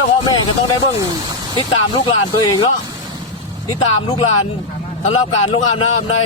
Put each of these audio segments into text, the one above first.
อพ่อแม่ก็ต้องได้เบิ่งติดตามลูกหลานตัวเองเนาะติดตามลูกหลานสำหรับการลงอาบน้ำใน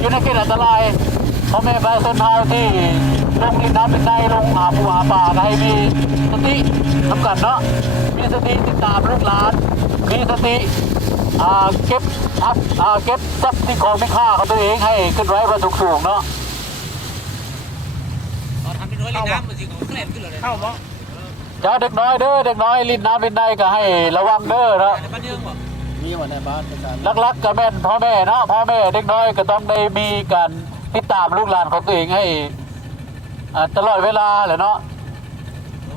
อยู่ในเขตอันตรายพ่อแม่ประชาชนเฮาที่ลงดินน้ำเป็นได้ลงหาปูหาป่าให้มีสติทำกันเนาะมีสติติดตามลูกหลานมีสติเก็บทรัพย์ที่ของมีค่าของตัวเองให้ขึ้นไว้บนสูงๆเนาะทำเป็นน้อยเลยน้ำมันสิของแกล้งขึ้นเลยเข้าบ่จ้าเด็กน้อยเด้อเด็กน้อยลิ้นน้ำเป็นได้ก็ให้ระวังเด้อเนาะมีว่าในบ้านลักๆกับแม่พ่อแม่เนาะพ่อแม่เด็กน้อยก็ต้องได้มีการติดตามลูกหลานของตัวเองให้ตลอดเวลาเลยเนาะ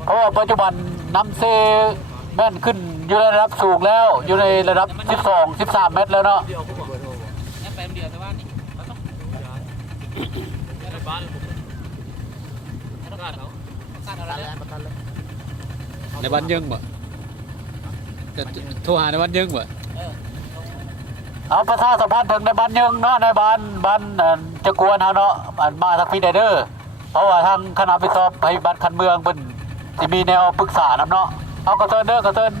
เพราะว่าปัจจุบันน้ำเซแม่นขึ้นอยู่ในระดับสูงแล้วอยู่ในระดับ12-13 เมตรแล้วเนาะในบ้านยังบ่จะโทรหาในบ้านยังบ่เอาประชาสัมพันธ์ถึงในบ้านยังเนาะในบ้านจะกวนเฮาเนาะมาทางฟีเดอร์เพราะว่าทางคณะพิสอบไปบ้านคันเมืองเพิ่นสิมีแนวปรึกษานำเนาะเอากระเทินเด้อกระเทิน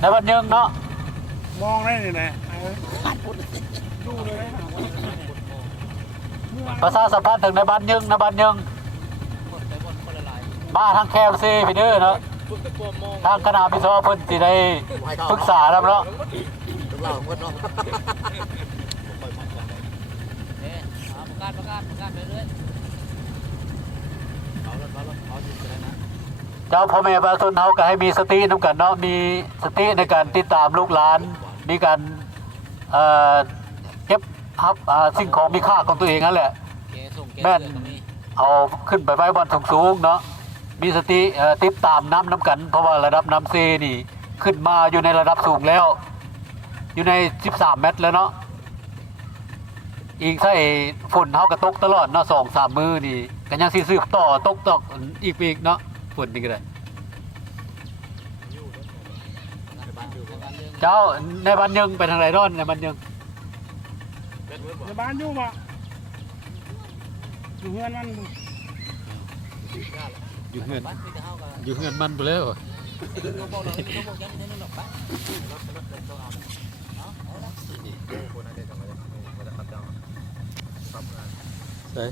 ในบ้านยังเนาะมองได้นี่แหละประชาสัมพันธ์ถึงในบ้านยังมาทางแคมซีฟีเดอร์เนาะทางคณะพิสอบเพิ่นสิได้ปรึกษานำเนาะเราหมดเนาะประกาศไปเรื่อยเจ้าพ่อแม่ประชาชนเขาก็ให้มีสตินำกันเนาะมีสติในการติดตามลูกหลานมีการเก็บสิ่งของมีค่าของตัวเองนั่นแหละแม่นเอาขึ้นไปไว้บนสูงๆเนาะมีสติติดตามน้ำกันเพราะว่าระดับน้ำเซนี่ขึ้นมาอยู่ในระดับสูงแล้วอยู่ใน13 เมตรแล้วเนาะอีกถ้าฝนเขากระตกตลอดเนาะ2-3 มื้อนี่ก็ยังสิซื้อต่อตกอีกเนาะฝนนี่ก็ได้เจ้าในบ้านยังเป็นทางไหนร้อนในบ้านยังในบ้านอยู่บ่อยู่เฮือนมันอยู่เฮือนมันไปแล้ว ใช่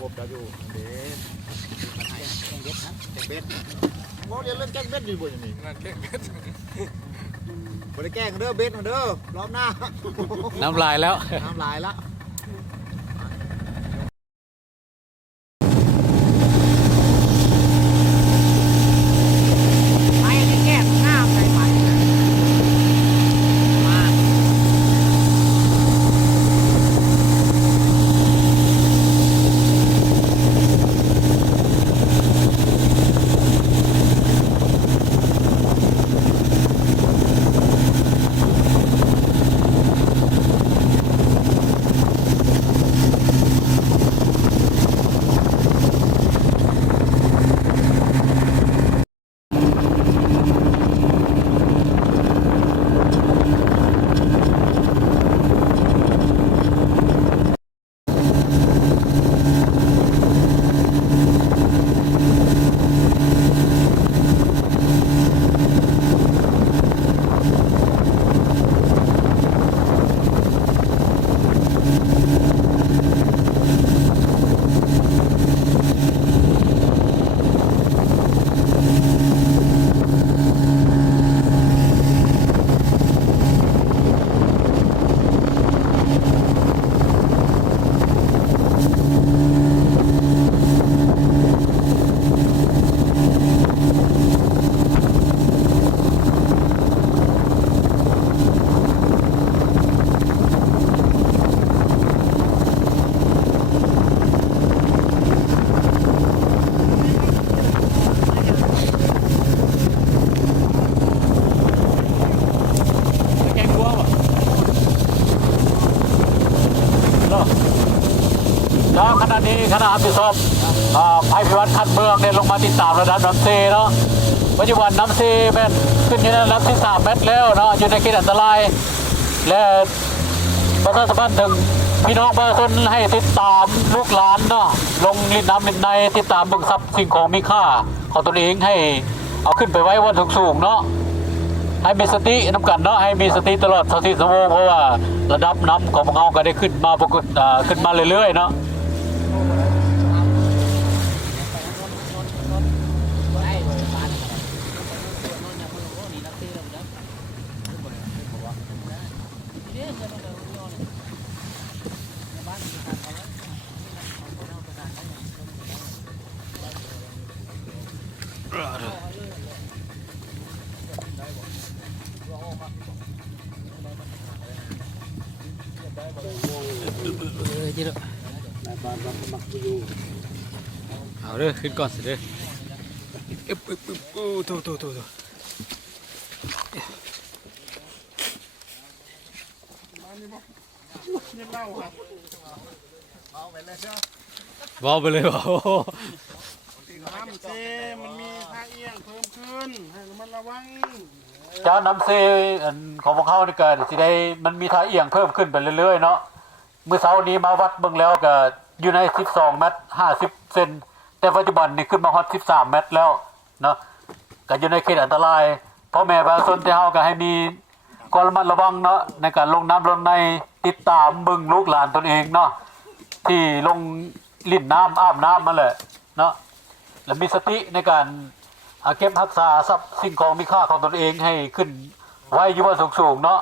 ผมจะอยู่เด็ดเบ็ดโมเดลเล่นแกล้งเบ็ดอยู่บ่อย่างนี้แกล้งเบ็ดบ่ได้แกล้งเด้อเบ็ดเด้อรอบหน้า น้ำลายแล้ว น้ำลายละแล้วขณะนี้คณะพิศพภัยพิบัติคัดเมืองเนี่ยลงมาติดตามระดับน้ำเซเนาะปัจจุบันน้ำเซแม่นขึ้นอยู่ในระดับที่3 เมตรแล้วเนาะอยู่ในเขตอันตรายและประชาสัมพันธ์ถึงพี่น้องประชาชนให้ติดตามลูกหลานเนาะลงลินน้ำลินในติดตามเบิ่งทรัพย์สิ่งของมีค่าของตนเองให้เอาขึ้นไปไว้บนสูงๆเนาะให้มีสติน้ำกันเนาะให้มีสติตลอด24 ชั่วโมงเพราะว่าระดับน้ำของเราก็ได้ขึ้นมาปกติขึ้นมาเรื่อยๆเนาะเอาเด้อขึ้นก่อนสิเด้ออึ๊บอึ๊บอึ๊บโอ้โตว้าวไปเลยว้าว น้ำเซมันมีทางเอียงเพิ่มขึ้นให้มันระวัง เจ้าน้ำเซของพวกเขานี่ก็สิได้มันมีท่าเอียงเพิ่มขึ้นไปเรื่อยๆเนาะเมื่อเช้านี้มาวัดเบิ่งแล้วก็อยู่ใน12 เมตร 50 เซนแต่ปัจจุบันนี่ขึ้นมาฮอด13 เมตรแล้วเนาะก็อยู่ในเขตอันตรายพ่อแม่ประชาชนที่เฮาก็ให้มีความระมัดระวังเนาะในการลงน้ำลงในติดตามเบิ่งลูกหลานตนเองเนาะที่ลงลิ่นน้ำอาบน้ำมาแหละเนาะและมีสติในการเก็บรักษาทรัพย์สิ่งของมีค่าของตนเองให้ขึ้นไว้อยู่บนสูงๆเนาะ